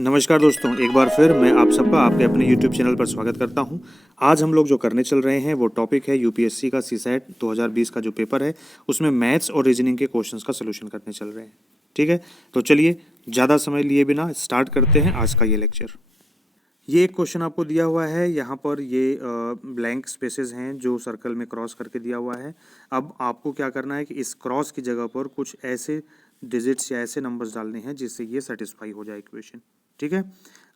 नमस्कार दोस्तों, एक बार फिर मैं आप सबका आपके अपने YouTube चैनल पर स्वागत करता हूं। आज हम लोग जो करने चल रहे हैं वो टॉपिक है यूपीएससी का सीसैट 2020 का जो पेपर है उसमें मैथ्स और रीजनिंग के क्वेश्चंस का सलूशन करने चल रहे हैं। ठीक है, तो चलिए ज़्यादा समय लिए बिना स्टार्ट करते हैं आज का ये लेक्चर। ये एक क्वेश्चन आपको दिया हुआ है, यहाँ पर ये ब्लैंक स्पेसेस हैं जो सर्कल में क्रॉस करके दिया हुआ है। अब आपको क्या करना है कि इस क्रॉस की जगह पर कुछ ऐसे डिजिट्स या ऐसे नंबर्स डालने हैं जिससे ये सेटिस्फाई हो जाए इक्वेशन। ठीक है,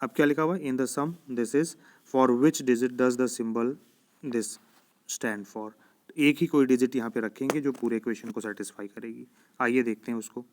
अब क्या लिखा हुआ है, in the sum this is for which digit does the symbol this stand for. एक ही कोई डिजिट यहाँ पे रखेंगे जो पूरे इक्वेशन को सेटिस्फाई करेगी। आइए देखते हैं उसको।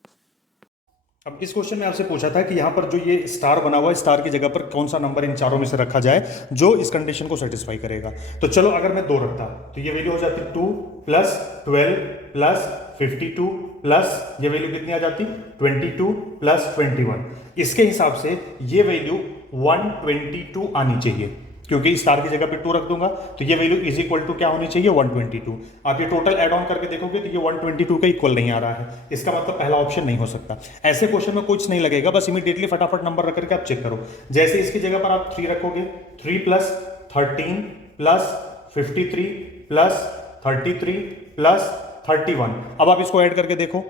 अब इस क्वेश्चन में आपसे पूछा था कि यहाँ पर जो ये स्टार बना हुआ है, स्टार की जगह पर कौन सा नंबर इन चारों में से रखा जाए जो इस कंडीशन को सेटिस्फाई करेगा। तो चलो, अगर मैं 2 रखता तो ये वैल्यू हो जाती 2 प्लस 12 प्लस 52 प्लस ये वैल्यू कितनी आ जाती 22 प्लस 21। इसके हिसाब से ये वैल्यू 122 आनी चाहिए, क्योंकि स्टार की जगह पे 2 रख दूंगा तो ये वैल्यू इज इक्वल टू क्या होनी चाहिए 122। आप ये टोटल ऐड ऑन करके देखोगे तो ये 122 का इक्वल नहीं आ रहा है, इसका मतलब पहला ऑप्शन नहीं हो सकता। ऐसे क्वेश्चन में कुछ नहीं लगेगा, बस इमीडिएटली फटाफट नंबर रख करके आप चेक करो। जैसे इसकी जगह पर आप 3 रखोगे, 3 प्लस 13 प्लस 53 प्लस 33 प्लस 31। अब आप इसको ऐड करके देखो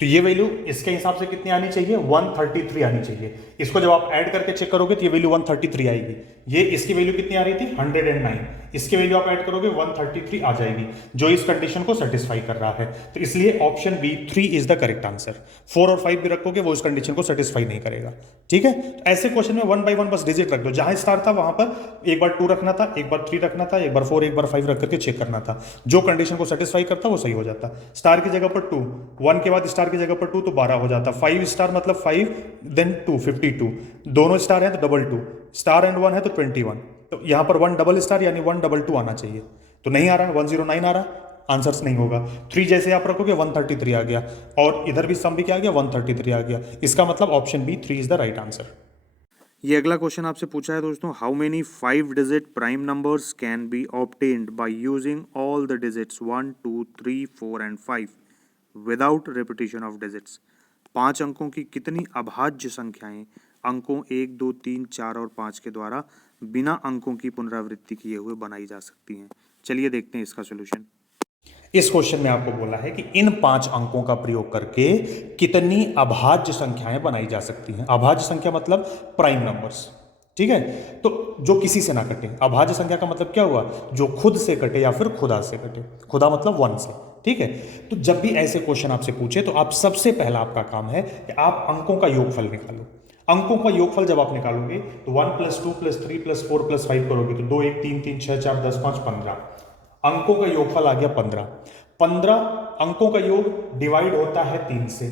तो ये वैल्यू इसके हिसाब से कितनी आनी चाहिए 133 आनी चाहिए। इसको जब आप ऐड करके चेक करोगे तो ये वैल्यू 133 आएगी। ये इसकी वैल्यू कितनी आ रही थी 109, इसकी वैल्यू आप ऐड करोगे 133 आ जाएगी, जो इस कंडीशन को सेटिस्फाई कर रहा है। तो इसलिए option B 3 is the correct answer. 4 और 5 भी रखोगे वो इस कंडीशन को सेटिस्फाई नहीं करेगा। ठीक है, तो ऐसे क्वेश्चन में 1 बाय 1 बस डिजिट रख दो। जहां स्टार था वहां पर एक बार 2 रखना था, एक बार 3 रखना था, एक बार 4, एक बार 5 रख करके चेक करना था। जो कंडीशन को सेटिस्फाई करता वो सही हो जाता। स्टार की जगह पर 2, 1 के बाद स्टार की जगह पर 2 तो 12 हो जाता। 5 स्टार मतलब 5 देन 2 52, दोनों स्टार है तो डबल 2, स्टार एंड 1 है तो 21। तो यहां पर 1 डबल स्टार यानी 122 आना चाहिए, तो नहीं आ रहा, 109 आ रहा, आंसर्स नहीं होगा। 3 जैसे आप रखोगे 133 आ गया, और इधर भी सम भी क्या आ गया 133 आ गया। इसका मतलब option B 3 is the right answer. ये अगला क्वेश्चन आपसे पूछा है दोस्तों, how many 5 digit prime numbers can be obtained by using all the digits 1 2 3 4 and 5 without repetition of digits. 5 अंकों की कितनी अभाज्य संख्याएं अंकों 1 2 3 4 और 5 के द्वारा बिना अंकों की पुनरावृत्ति किए हुए बनाई जा सकती हैं। चलिए देखते हैं इसका सोल्यूशन। इस क्वेश्चन में आपको बोला है कि इन 5 अंकों का प्रयोग करके कितनी अभाज्य संख्याएं बनाई जा सकती हैं। अभाज्य संख्या मतलब प्राइम नंबर्स। ठीक है, तो जो किसी से ना कटे। अभाज्य संख्या का मतलब क्या हुआ, जो खुद से कटे या फिर खुदा से कटे। खुदा मतलब 1 से। ठीक है, तो जब भी ऐसे क्वेश्चन आपसे पूछे तो आप सबसे पहला आपका काम है कि आप अंकों का योगफल निकालो। अंकों का योगफल जब आप निकालोगे तो 1 + 2 + 3 + 4 + 5 करोगे तो 2 1 3 3 6 4 10 5 15 अंकों का योगफल आ गया 15। 15 अंकों का योग डिवाइड होता है 3 से,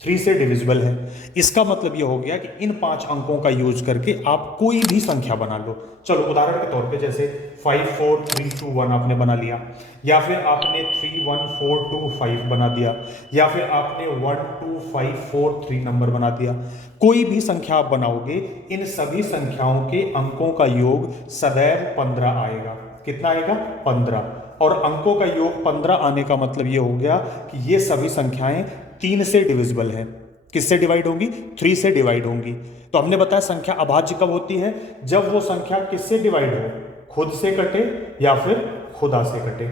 3 से डिविजिबल है। इसका मतलब यह हो गया कि इन 5 अंकों का यूज करके आप कोई भी संख्या बना लो। चलो उदाहरण के तौर पे जैसे 5 4 3 2 1 आपने बना लिया, या फिर आपने 3 1 4 2 5 बना दिया, या फिर आपने 1 2 5 4 3 नंबर बना दिया। कोई भी संख्या आप बनाओगे, इन सभी संख्याओं के अंकों का योग सदैव 15 आएगा। कितना आएगा 15। और अंकों का योग 15 आने का मतलब ये हो गया कि ये सभी संख्याएं 3 से डिविजिबल है। किससे डिवाइड होंगी 3 से डिवाइड होंगी। तो हमने बताया संख्या अभाज्य कब होती है, जब वो संख्या किससे डिवाइड हो, खुद से कटे या फिर खुदा से कटे।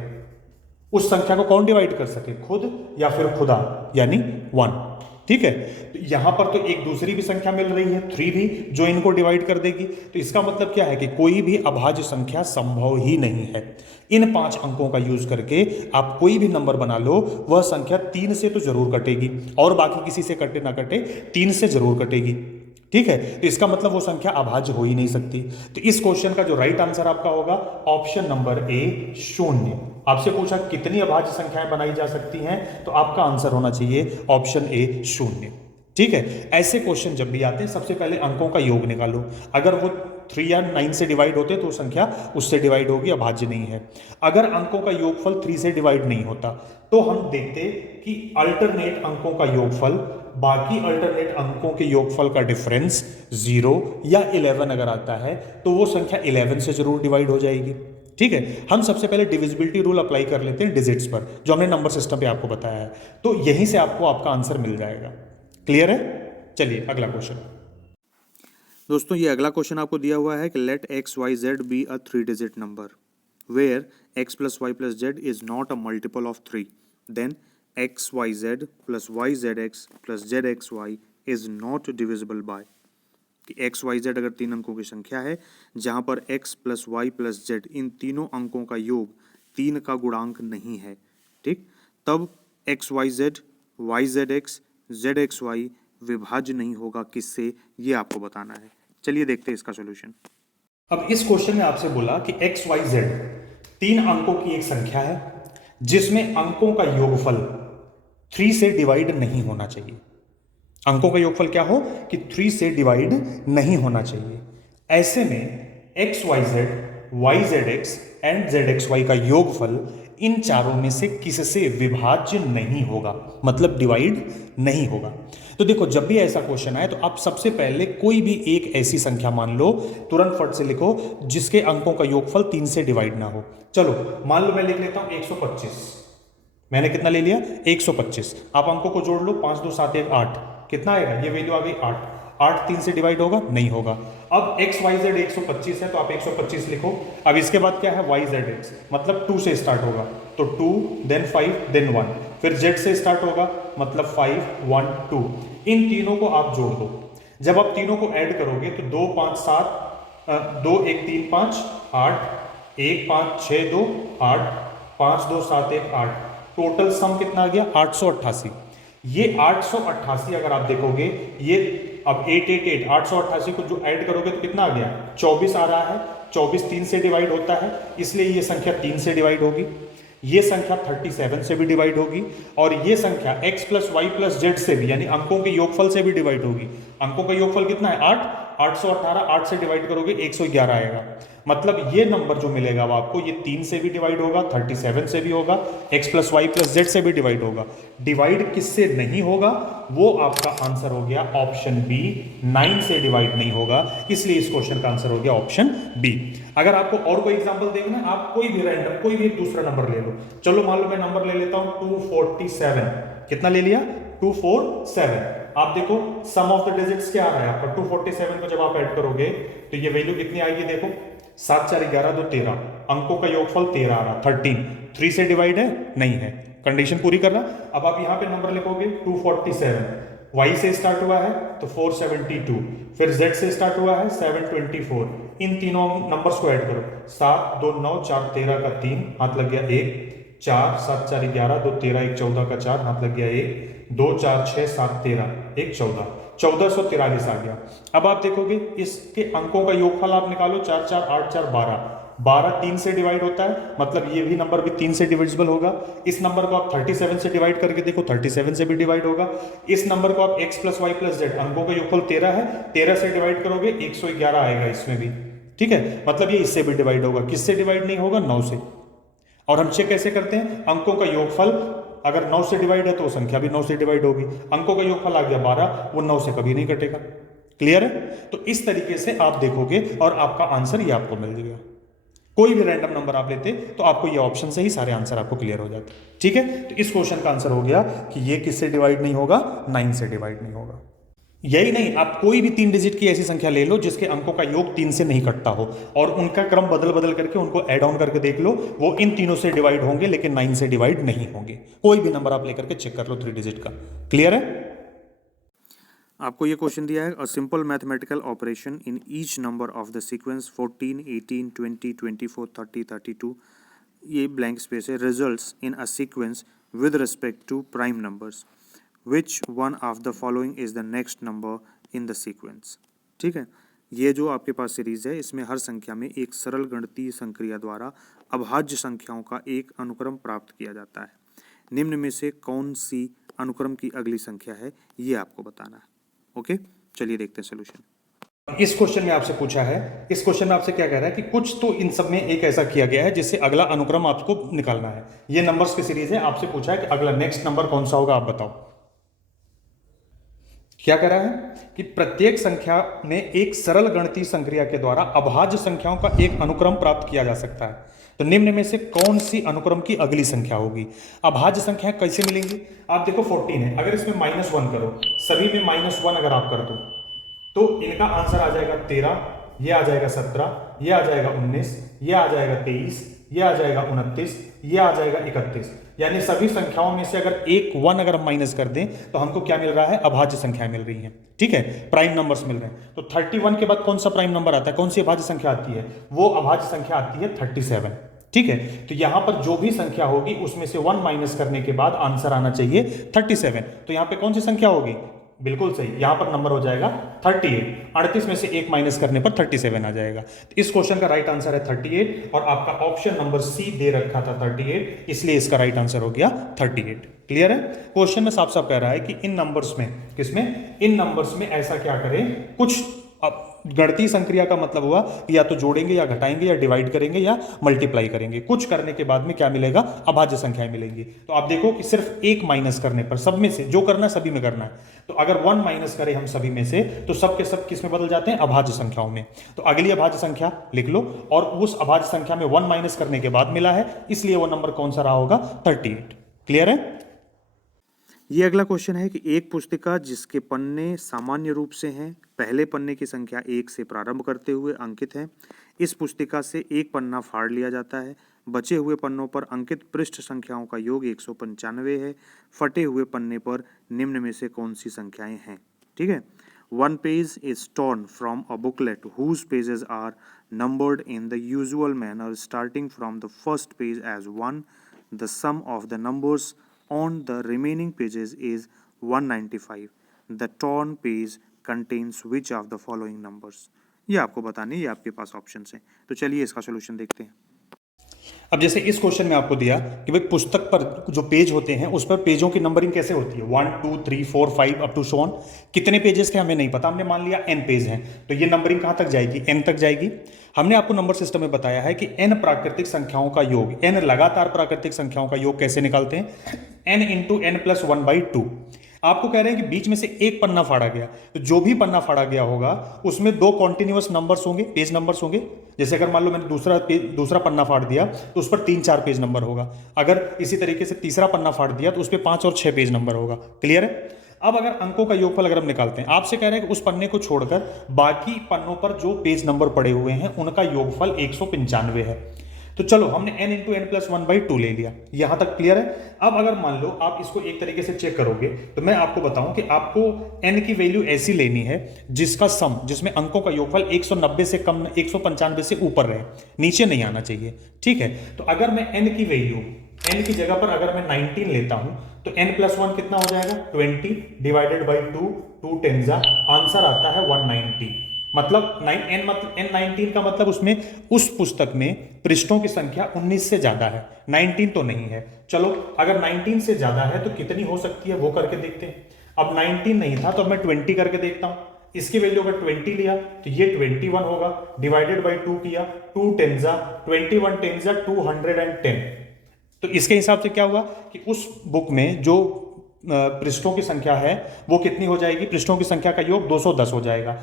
उस संख्या को कौन डिवाइड कर सके, खुद या फिर खुदा, यानी 1। ठीक है, तो यहां पर तो एक दूसरी भी संख्या मिल रही है 3 भी, जो इनको डिवाइड कर देगी। तो इसका मतलब क्या है कि कोई भी अभाज्य संख्या संभव ही नहीं है। इन 5 अंकों का यूज करके आप कोई भी नंबर बना लो, वह संख्या 3 से तो जरूर कटेगी, और बाकी किसी से कटे ना कटे 3 से जरूर कटेगी। ठीक है, तो इसका मतलब वो संख्या अभाज्य हो ही नहीं सकती। तो इस क्वेश्चन का जो राइट आंसर आपका होगा ऑप्शन नंबर ए 0। आपसे पूछा कितनी अभाज्य संख्याएं बनाई जा सकती हैं, तो आपका आंसर होना चाहिए ऑप्शन ए 0। ठीक है, ऐसे क्वेश्चन जब भी आते हैं सबसे पहले अंकों का योग निकालो। अगर वो 3 या 9 से डिवाइड होते तो संख्या उससे डिवाइड होगी, अभाज्य नहीं है। अगर अंकों का योगफल 3 से डिवाइड नहीं होता तो हम देखते कि अल्टरनेट अंकों का योगफल बाकी अल्टरनेट अंकों के योगफल का डिफरेंस 0 या 11 अगर आता है तो वो संख्या 11 से जरूर डिवाइड हो जाएगी। ठीक है, हम सबसे पहले डिविजिबिलिटी रूल अप्लाई कर लेते हैं डिजिट्स पर, जो हमने नंबर सिस्टम पे आपको बताया है। तो यहीं से आपको आपका आंसर मिल जाएगा। क्लियर है? चलिए अगला क्वेश्चन। दोस्तों ये अगला क्वेश्चन आपको दिया हुआ है कि let x y z be a 3 digit number where x plus z is not a multiple of 3, then x y z plus z x y is not divisible by. कि x y z अगर 3 अंकों की संख्या है जहां पर x plus Z इन तीनों अंकों का योग 3 का गुणांक नहीं है, ठीक, तब x y z x y विभाज्य नहीं होगा किससे, ये आपको बताना है। चलिए देखते हैं इसका सॉल्यूशन। अब इस क्वेश्चन में आपसे बोला कि एक्स वाई जेड 3 अंकों की एक संख्या है जिसमें अंकों का योगफल 3 से डिवाइड नहीं होना चाहिए। अंकों का योगफल क्या हो कि 3 से डिवाइड नहीं होना चाहिए। ऐसे में x y z x and z x y का योगफल इन चारों में से किससे विभाज्य नहीं होगा, मतलब डिवाइड नहीं होगा। तो देखो जब भी ऐसा क्वेश्चन आए तो आप सबसे पहले कोई भी एक ऐसी संख्या मान लो, तुरंत फट से लिखो जिसके अंकों का योगफल 3 से डिवाइड ना हो। चलो मान लो मैं लिख लेता हूं 125। मैंने कितना ले लिया 125। आप अंकों को जोड़ लो, 5 2 7 1 8, कितना आएगा, ये वैल्यू आ गई 8। 8 3 से डिवाइड होगा, नहीं होगा। अब एक्स वाई जेड 125 है तो आप 125 लिखो। अब इसके बाद क्या है, वाई जेड एक्स, मतलब 2 से स्टार्ट होगा तो 2 देन 5 देन 1, फिर जेड से स्टार्ट होगा मतलब 5 1 2। इन तीनों को आप जोड़ दो। जब आप तीनों को ऐड करोगे तो 2 5 7 2 1 3 5 8 1 5 6 2 8 5 2 7 1 8, टोटल सम कितना आ गया 888। ये 888 अगर आप देखोगे, ये अब 888 888 को जो ऐड करोगे तो कितना आ गया 24 आ रहा है। 24 3 से डिवाइड होता है, इसलिए ये संख्या 3 से डिवाइड होगी। ये संख्या 37 से भी डिवाइड होगी और ये संख्या x plus y plus z से भी, यानी अंकों के योगफल से भी डिवाइड होगी। अंकों का योगफल कितना है 8, 818, 8 से डिवाइड करोगे 111 आएगा। मतलब ये नंबर जो मिलेगा वो आपको ये 3 से भी डिवाइड होगा, 37 से भी होगा, x plus y plus z से भी डिवाइड होगा। डिवाइड किससे नहीं होगा, वो आपका आंसर हो गया ऑप्शन बी, 9 से डिवाइड नहीं होगा। इसलिए इस क्वेश्चन का आंसर हो गया ऑप्शन बी। अगर आपको और कोई एग्जांपल देखना है, आप कोई भी रैंडम कोई भी एक दूसरा नंबर ले लो। चलो मान लो मैं नंबर ले लेता हूं 247। कितना ले लिया 247। आप देखो सम ऑफ द डिजिट्स क्या आ रहा है आपका 247 को जब आप ऐड करोगे तो ये वैल्यू कितनी आएगी, देखो 7 4 11 2 13, अंकों का योगफल 13 आ रहा, 13। 3 से डिवाइड है, नहीं है, कंडीशन पूरी करना। अब आप यहां पे नंबर लिखोगे 247, y से स्टार्ट हुआ है तो 472, फिर z से स्टार्ट हुआ है 724। इन तीनों नंबर्स को ऐड करो, 7 2 9 4 13 का 3, हाथ लग गया 1, 4 7 4 11 2 13 1 14 का 4, हाथ लग गया 1, 2 4 6 7 13 1 14, 1443 आ गया। अब आप देखोगे इसके अंकों का योगफल आप निकालो, 4 4 8 4 12, 12 3 से डिवाइड होता है, मतलब ये भी नंबर भी 3 से डिविजिबल होगा। इस नंबर को आप 37 से डिवाइड करके देखो, 37 से भी डिवाइड होगा। इस नंबर को आप x plus y plus z, अंकों का योगफल 13 है, 13 से डिवाइड करोगे 111 आएगा इसमें भी, ठीक है, मतलब ये इससे भी डिवाइड होगा। किससे डिवाइड नहीं होगा, 9 से। और हम चेक कैसे करते हैं, अंकों का योगफल अगर 9 से डिवाइड है तो वो संख्या भी 9 से डिवाइड होगी। अंकों का योगफल आ गया 12, वो 9 से कभी नहीं कटेगा। क्लियर है? तो इस तरीके से आप देखोगे और आपका आंसर ये आपको मिल जाएगा। कोई भी रैंडम नंबर आप लेते तो आपको ये ऑप्शन से ही सारे आंसर आपको क्लियर हो जाते। ठीक है, तो इस क्वेश्चन का आंसर हो गया कि ये किससे डिवाइड नहीं होगा, 9 से डिवाइड नहीं होगा। यही नहीं, आप कोई भी 3 डिजिट की ऐसी संख्या ले लो जिसके अंकों का योग 3 से नहीं कटता हो और उनका क्रम बदल बदल करके उनको ऐड ऑन करके देख लो, वो इन तीनों से डिवाइड होंगे लेकिन 9 से डिवाइड नहीं होंगे। कोई भी नंबर आप लेकर के चेक कर लो 3 डिजिट का। क्लियर है? आपको ये क्वेश्चन दिया है, a simple mathematical operation in each number of the sequence 14 18 20 24 30 32, ये ब्लैंक स्पेस है, results in a sequence with respect to prime numbers, which one of the following is the next number in the sequence. ठीक है, ये जो आपके पास series है इसमें हर संख्या में एक सरल गणितीय संक्रिया द्वारा अभाज्य संख्याओं का एक अनुक्रम प्राप्त किया जाता है। निम्न में से कौन सी अनुक्रम की अगली संख्या है, ये आपको बताना है। ओके, चलिए देखते हैं सोल्यूशन। इस क्वेश्चन में आपसे पूछा है, इस क्वेश्चन में आपसे क्या कह रहा है कि कुछ तो इन सब में एक ऐसा किया गया है जिससे अगला अनुक्रम आपको निकालना है। ये नंबर्स की सीरीज है, आपसे पूछा है कि अगला नेक्स्ट नंबर कौन सा होगा, आप बताओ। क्या कह रहा है कि प्रत्येक संख्या में एक सरल गणितीय संक्रिया के द्वारा अभाज्य संख्याओं का एक अनुक्रम प्राप्त किया जा सकता है। तो निम्न में से कौन सी अनुक्रम की अगली संख्या होगी। अभाज्य संख्या कैसे मिलेंगी, आप देखो 14 है, अगर इसमें -1 करो, सभी में -1 अगर आप कर दो तो इनका आंसर आ जाएगा 13, ये आ जाएगा 17, ये आ जाएगा 19, ये आ जाएगा 23, ये आ जाएगा 29, ये आ जाएगा 31। यानी सभी संख्याओं में से अगर एक 1 अगर हम माइनस कर दें तो हमको क्या मिल रहा है, अभाज्य संख्याएं मिल रही हैं। ठीक है, प्राइम नंबर्स मिल रहे हैं। तो 31 के बाद कौन सा प्राइम नंबर आता है, कौन सी अभाज्य संख्या आती है, वो अभाज्य संख्या आती है 37। ठीक है, तो यहां पर जो भी संख्या होगी उसमें से 1 माइनस करने के बाद आंसर आना चाहिए 37। तो यहां पे कौन सी संख्या होगी, बिल्कुल सही, यहां पर नंबर हो जाएगा 38। 38 में से 1 माइनस करने पर 37 आ जाएगा। तो इस क्वेश्चन का राइट आंसर है 38 और आपका ऑप्शन नंबर सी दे रखा था 38, इसलिए इसका राइट आंसर हो गया 38। क्लियर है, क्वेश्चन में साफ साफ कह रहा है कि इन नंबर्स में, किसमें, इन नंबर्स में ऐसा क्या करें, कुछ अब गणितीय संक्रिया का मतलब हुआ कि या तो जोड़ेंगे या घटाएंगे या डिवाइड करेंगे या मल्टीप्लाई करेंगे, कुछ करने के बाद में क्या मिलेगा, अभाज्य संख्याएं मिलेंगी। तो आप देखो कि सिर्फ एक माइनस करने पर, सब में से जो करना है सभी में करना है, तो अगर 1 माइनस करें हम सभी में से तो सब के सब किस में बदल जाते हैं, अभाज्य संख्याओं में। तो अगली अभाज्य संख्या लिख लो, और उस अभाज्य संख्या में 1 माइनस करने के बाद मिला है, इसलिए वो नंबर कौन सा रहा होगा, 38। क्लियर है। ये अगला क्वेश्चन है कि एक पुस्तिका जिसके पन्ने सामान्य रूप से हैं, पहले पन्ने की संख्या 1 से प्रारंभ करते हुए अंकित है। इस पुस्तिका से एक पन्ना फाड़ लिया जाता है। बचे हुए पन्नों पर अंकित पृष्ठ संख्याओं का योग 195 है। फटे हुए पन्ने पर निम्न में से कौन सी संख्याएं हैं। ठीक है, 1 page is torn from a booklet whose pages are numbered in the usual manner starting from the first page as 1. The sum of the numbers on the remaining pages is 195. The torn page contains which of the following numbers? ये आपको बताने, ये आपके पास option हैं। तो चलिए इसका solution देखते हैं। अब जैसे इस क्वेश्चन में आपको दिया कि भाई पुस्तक पर जो पेज होते हैं उस पर पेजों की नंबरिंग कैसे होती है, 1 2 3 4 5 अप टू सो ऑन। कितने पेजेस थे हमें नहीं पता, हमने मान लिया n पेज हैं, तो ये नंबरिंग कहां तक जाएगी, n तक जाएगी। हमने आपको नंबर सिस्टम में बताया है कि n प्राकृतिक संख्याओं का योग, n लगातार प्राकृतिक संख्याओं का योग कैसे निकालते हैं, n इंटू n प्लस 1/2। आपको कह रहे हैं कि बीच में से एक पन्ना फाड़ा गया, तो जो भी पन्ना फाड़ा गया होगा उसमें 2 कॉन्टिन्यूअस नंबर्स होंगे, पेज नंबर्स होंगे। जैसे अगर मान लो मैंने दूसरा पन्ना फाड़ दिया तो उस पर 3-4 पेज नंबर होगा। अगर इसी तरीके से तीसरा पन्ना फाड़ दिया तो उस पर 5 और 6 पेज नंबर होगा। क्लियर है। अब अगर अंकों का योगफल अगर हम निकालते हैं, आपसे कह रहे हैं कि उस पन्ने को छोड़कर बाकी पन्नों पर जो पेज नंबर पड़े हुए हैं उनका योगफल 195 है। तो चलो हमने n इंटू n प्लस 1/2 ले लिया, यहां तक क्लियर है। अब अगर मान लो आप इसको एक तरीके से चेक करोगे तो मैं आपको बताऊं कि आपको n की वैल्यू ऐसी लेनी है जिसका सम, जिसमें अंकों का योगफल 190 से कम, 195 से ऊपर रहे, नीचे नहीं आना चाहिए। ठीक है, तो अगर मैं n की वैल्यू, n की जगह पर अगर मैं 19 लेता हूं तो n प्लस 1 कितना हो जाएगा, 20 डिवाइडेड बाई 2, 2 10 आंसर आता है 190। मतलब n19 का मतलब उसमें, उस पुस्तक में पृष्ठों की संख्या 19 से ज्यादा है, 19 तो नहीं है। चलो अगर 19 से ज्यादा है तो कितनी हो सकती है वो करके देखते हैं। अब 19 नहीं था तो अब मैं 20 करके देखता हूं। इसकी वैल्यू अगर 20 लिया तो ये 21 होगा, डिवाइडेड बाई 2 किया, 2 10 21 10 210। तो इसके हिसाब से क्या हुआ कि उस बुक में जो पृष्ठों की संख्या है वो कितनी हो जाएगी, पृष्ठों की संख्या का योग 210 हो जाएगा।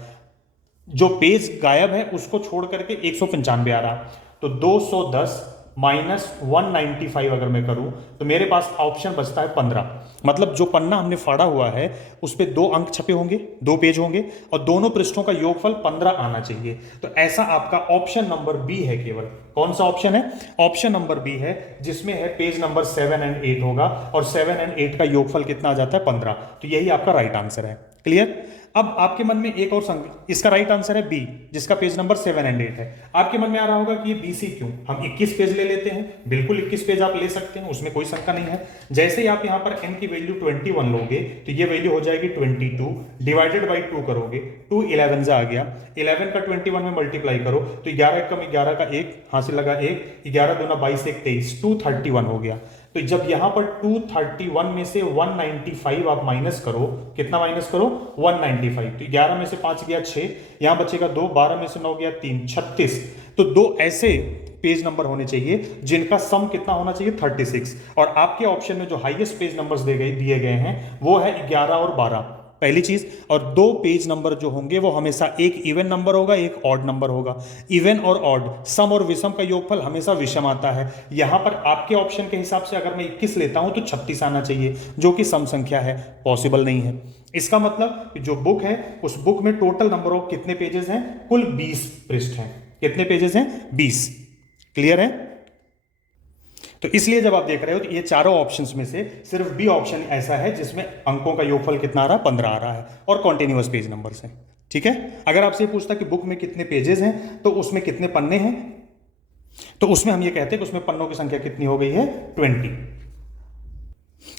जो पेज गायब है उसको छोड़ करके 195 आ रहा, तो 210 माइनस 195 अगर मैं करूं तो मेरे पास ऑप्शन बचता है 15। मतलब जो पन्ना हमने फाड़ा हुआ है उस पे 2 अंक छपे होंगे, 2 पेज होंगे और दोनों पृष्ठों का योगफल 15 आना चाहिए। तो ऐसा आपका ऑप्शन नंबर बी है। केवल कौन सा ऑप्शन है, ऑप्शन नंबर बी है, जिसमें है पेज नंबर 7 और 8 होगा, और 7 और 8 का योगफल कितना आ जाता है, 15। तो यही आपका राइट आंसर है। क्लियर। अब आपके मन में एक और इसका राइट आंसर है बी, जिसका पेज नंबर 7 और 8 है। आपके मन में आ रहा होगा कि ये बी सी क्यों, हम 21 पेज ले लेते हैं। बिल्कुल 21 पेज आप ले सकते हैं, उसमें कोई शंका नहीं है। जैसे ही आप यहां पर n की वैल्यू 21 लोगे तो ये वैल्यू हो जाएगी 22, डिवाइडेड बाई 2 करोगे, 2 11 आ गया, 11 का 21 में मल्टीप्लाई करो तो 11 कम 11 का 1 हासिल लगा 1, 11 दूना 22 1 23, 231 हो गया। तो जब यहां पर 231 में से 195 आप माइनस करो, कितना माइनस करो, 195, तो 11 में से 5 गया 6, यहां बचेगा 2, 12 में से 9 गया 3, 36। तो 2 ऐसे पेज नंबर होने चाहिए जिनका सम कितना होना चाहिए, 36। और आपके ऑप्शन में जो हाईएस्ट पेज नंबर्स दिए गए हैं वो है 11 और 12। पहली चीज। और दो पेज नंबर जो होंगे वो हमेशा एक इवन नंबर होगा, एक ऑड नंबर होगा। इवन और ऑड, सम और विषम का योगफल हमेशा विषम आता है। यहां पर आपके ऑप्शन के हिसाब से अगर मैं 21 लेता हूं तो 36 आना चाहिए, जो कि सम संख्या है, पॉसिबल नहीं है। इसका मतलब जो बुक है उस बुक में टोटल नंबर ऑफ कितने पेजेस हैं? कुल 20 पृष्ठ हैं। कितने पेजेस हैं? 20। क्लियर है? तो इसलिए जब आप देख रहे हो तो ये चारों ऑप्शंस में से सिर्फ बी ऑप्शन ऐसा है जिसमें अंकों का योगफल कितना आ रहा है? 15 आ रहा है, और कॉन्टिन्यूअस पेज नंबर्स हैं। ठीक है? अगर आपसे पूछता कि बुक में कितने पेजेस हैं तो उसमें कितने पन्ने हैं, तो उसमें हम ये कहते हैं कि उसमें पन्नों की संख्या कितनी हो गई है? 20।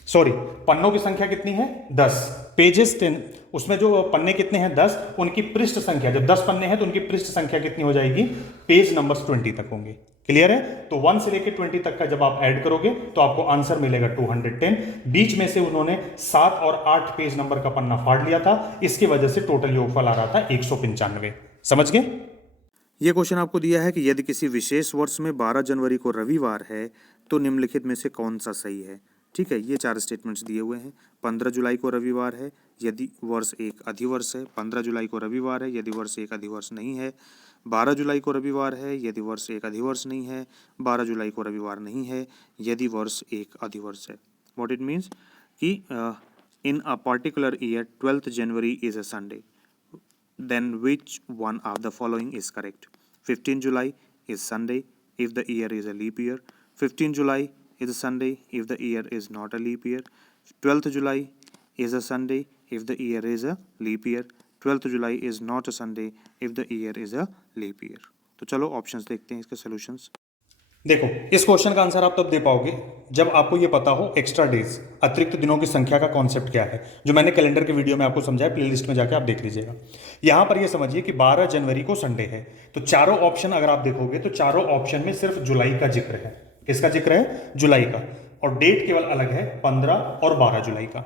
सॉरी, पन्नों की संख्या कितनी है? 10। पेजेस 10, उसमें जो पन्ने कितने हैं? 10। उनकी पृष्ठ संख्या, जब 10 पन्ने हैं तो उनकी पृष्ठ संख्या कितनी हो जाएगी? पेज नंबर्स 20 तक होंगे। क्लियर है? तो 1 से लेकर 20 तक का जब आप ऐड करोगे तो आपको आंसर मिलेगा 210। बीच में से उन्होंने 7 और 8 पेज नंबर का पन्ना फाड़ लिया था, इसकी वजह से टोटल योगफल आ रहा था 195। समझ गए? ये क्वेश्चन आपको दिया है कि यदि किसी विशेष वर्ष में 12 जनवरी को रविवार है तो निम्नलिखित में से कौन सा सही है। ठीक है, ये 4 स्टेटमेंट्स दिए हुए हैं। 15 जुलाई को रविवार है यदि वर्ष एक अधिवर्ष है। 15 जुलाई को रविवार है यदि वर्ष एक अधिवर्ष नहीं है। 12 जुलाई को रविवार है यदि वर्ष एक अधिवर्ष नहीं है। 12 जुलाई को रविवार नहीं है यदि वर्ष एक अधिवर्ष है। व्हाट इट मीन्स कि in a particular year 12th January is a Sunday. Then which one of the following is correct? 15 July is Sunday if the year is a leap year. 15 July is a Sunday if the year is not a leap year. 12th July is a Sunday if the year is a leap year. 12th July is not a Sunday if the year is a leap year. तो चलो options देखते हैं इसके solutions. देखो, इस question का answer आप तब दे पाओगे जब आपको ये पता हो एक्स्ट्रा डेज, अतिरिक्त दिनों की संख्या का कॉन्सेप्ट क्या है, जो मैंने कैलेंडर के वीडियो में आपको समझाया, प्लेलिस्ट में जाके आप देख लीजिएगा। यहां पर ये समझिए कि 12 जनवरी को संडे है, तो चारों ऑप्शन अगर आप देखोगे तो चारों ऑप्शन में सिर्फ जुलाई का जिक्र है। किसका जिक्र है? जुलाई का। और डेट केवल अलग है, 15 और 12 जुलाई का।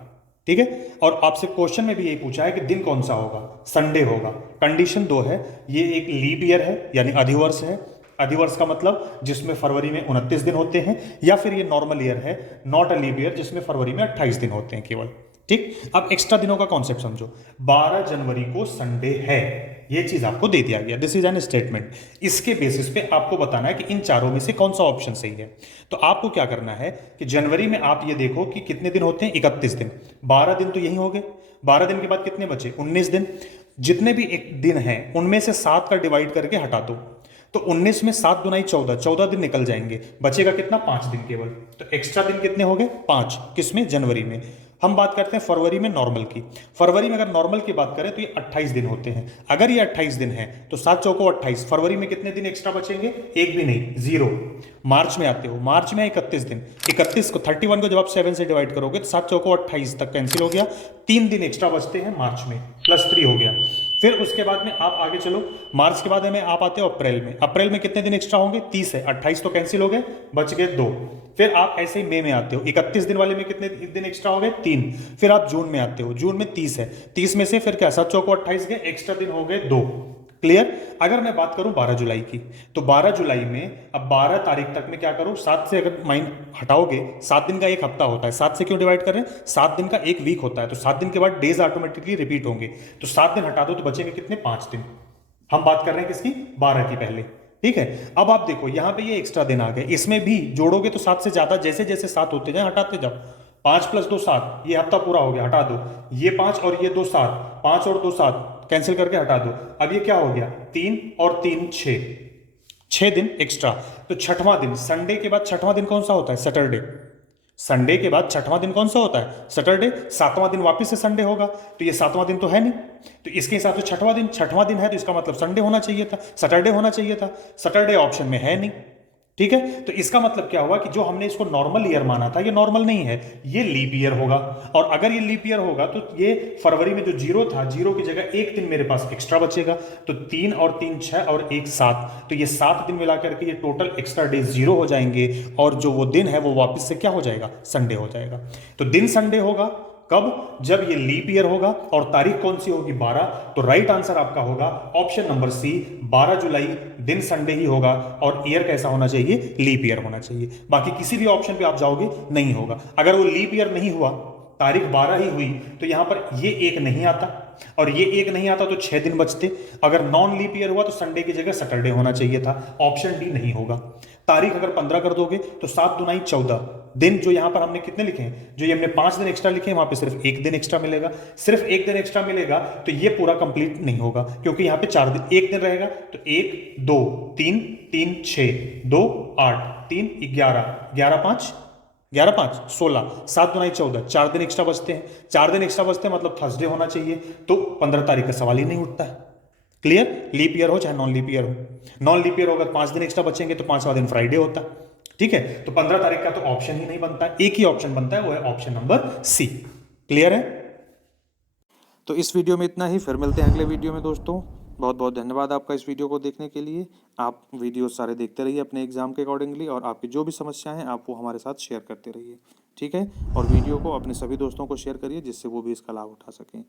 ठीक है? और आपसे क्वेश्चन में भी यही पूछा है कि दिन कौन सा होगा? संडे होगा। कंडीशन 2 है, ये एक लीप ईयर है यानी अधिवर्ष है। अधिवर्ष का मतलब जिसमें फरवरी में 29 दिन होते हैं, या फिर ये नॉर्मल ईयर है, नॉट अ लीप ईयर, जिसमें फरवरी में 28 दिन होते हैं केवल। ठीक? अब एक्स्ट्रा दिनों का कॉन्सेप्ट समझो। 12 जनवरी को संडे है, ये चीज आपको दे दिया गया, दिस इज एन स्टेटमेंट। इसके बेसिस पे आपको बताना है कि इन चारों में से कौन सा ऑप्शन सही है। तो आपको क्या करना है कि जनवरी में आप ये देखो कि कितने दिन होते हैं? 31 दिन। 12 दिन तो यही हो गए। 12 दिन के बाद कितने बचे? 19 दिन। जितने भी एक दिन हैं उनमें से 7 का डिवाइड करके हटा दो, तो 19 में 7 दुनाई 14, 14 दिन निकल जाएंगे। बचेगा कितना? 5 दिन केवल। तो एक्स्ट्रा दिन कितने हो गए? 5। किसमें? जनवरी में। हम बात करते हैं फरवरी में नॉर्मल की। फरवरी में अगर नॉर्मल की बात करें तो ये 28 दिन होते हैं। अगर ये 28 दिन है तो 7 चौको 28। फरवरी में कितने दिन एक्स्ट्रा बचेंगे? एक भी नहीं, 0। मार्च में आते हो, मार्च में 31 दिन। 31 को 31 को जब आप 7 से डिवाइड करोगे तो 7 चौको 28 तक कैंसिल हो गया। 3 दिन एक्स्ट्रा बचते हैं मार्च में, +3 हो गया। फिर उसके बाद में आप आगे चलो, मार्च के बाद में आप आते हो अप्रैल में। अप्रैल में कितने दिन एक्स्ट्रा होंगे? 30 है, 28 तो कैंसिल हो गए, बच गए 2। फिर आप ऐसे ही मई में आते हो, 31 दिन वाले में कितने दिन एक्स्ट्रा हो गए? 3। फिर आप जून में आते हो, जून में 30 है, 30 में से फिर क्या? 7 चौको 28 गए, एक्स्ट्रा दिन हो गए 2। क्लियर? अगर मैं बात करूं 12 जुलाई की, तो 12 जुलाई में अब 12 तारीख तक में क्या करूं? 7 से अगर माइन हटाओगे, 7 दिन का एक हफ्ता होता है। 7 से क्यों डिवाइड कर रहे हैं? 7 दिन का एक वीक होता है, तो 7 दिन के बाद डेज ऑटोमेटिकली रिपीट होंगे। तो 7 दिन हटा दो तो बचेंगे कितने? 5 दिन। हम बात कर रहे हैं किसकी? 12 की पहले। ठीक है? अब आप देखो यहां पे ये एक्स्ट्रा दिन आ गए, इसमें भी जोड़ोगे तो 7 से ज्यादा, जैसे जैसे 7 होते जाए हटाते जाओ। 5 + 2 7, ये हफ्ता पूरा हो गया, हटा दो। ये 5 और ये 2 7, 5 और 2 7, कैंसिल करके हटा दो। अब ये क्या हो गया? 3 और 3 6, 6 दिन एक्स्ट्रा। तो छठवां दिन, संडे के बाद छठवां दिन कौन सा होता है? सैटरडे। संडे के बाद छठवां दिन कौन सा होता है? सैटरडे। 7वां दिन वापस से संडे होगा, तो ये 7वां दिन तो है नहीं, तो इसके हिसाब से छठवां दिन है, तो इसका मतलब संडे होना चाहिए था, सैटरडे होना चाहिए था। सैटरडे ऑप्शन में है नहीं। ठीक है? तो इसका मतलब क्या हुआ कि जो हमने इसको नॉर्मल ईयर माना था, ये नॉर्मल नहीं है, ये लीप ईयर होगा। और अगर ये लीप ईयर होगा तो ये फरवरी में जो 0 था, 0 की जगह एक दिन मेरे पास एक्स्ट्रा बचेगा। तो 3 और 3 6 और 1 7, तो ये 7 दिन मिला करके ये टोटल एक्स्ट्रा डेज 0 हो जाएंगे, और जो वो दिन है वो वापस से क्या हो जाएगा? संडे हो जाएगा। तो दिन संडे होगा कब? जब ये लीप ईयर होगा। और तारीख कौन सी होगी? 12। तो राइट आंसर आपका होगा ऑप्शन नंबर सी, 12 जुलाई दिन संडे ही होगा। और ईयर कैसा होना चाहिए? लीप ईयर होना चाहिए। बाकी किसी भी ऑप्शन पे आप जाओगे नहीं होगा। अगर वो लीप ईयर नहीं हुआ तारीख 12 ही हुई तो यहां पर ये एक नहीं आता, और ये एक नहीं आता तो 6 दिन बचते। अगर नॉन लीप ईयर हुआ तो संडे की जगह सैटरडे होना चाहिए था। ऑप्शन डी नहीं होगा। तारीख अगर 15 कर दोगे तो 7 दूना 14 दिन, जो यहां पर हमने कितने लिखे हैं, जो ये हमने 5 दिन एक्स्ट्रा लिखे हैं, वहां पे सिर्फ 1 दिन एक्स्ट्रा मिलेगा। सिर्फ 1 दिन एक्स्ट्रा मिलेगा तो ये पूरा कंप्लीट नहीं होगा, क्योंकि यहां पे 4 दिन, 1 दिन रहेगा तो 1 2 3 3 6 2 8 3 11 11 5 11 5 16 7 दूना 14, 4 दिन एक्स्ट्रा बचते हैं। 4 दिन एक्स्ट्रा बचते हैं मतलब थर्सडे होना चाहिए, तो 15 तारीख का सवाल ही नहीं उठता है। क्लियर? लीप ईयर हो चाहे नॉन लीप ईयर हो, नॉन लीप ईयर होगा 5 दिन एक्स्ट्रा बचेंगे तो 5वां दिन फ्राइडे होता। ठीक है, तो 15 तारीख का तो ऑप्शन ही नहीं बनता, एक ही ऑप्शन बनता है, वो है ऑप्शन नंबर सी। क्लियर है? तो इस वीडियो में इतना ही, फिर मिलते हैं अगले वीडियो में दोस्तों। बहुत बहुत धन्यवाद आपका इस वीडियो को देखने के लिए। आप वीडियो सारे देखते रहिए अपने एग्जाम के अकॉर्डिंगली, और आपकी जो भी समस्याएं हैं आप वो हमारे साथ शेयर करते रहिए, ठीक है। और वीडियो को अपने सभी दोस्तों को शेयर करिए जिससे वो भी इसका लाभ उठा सकें।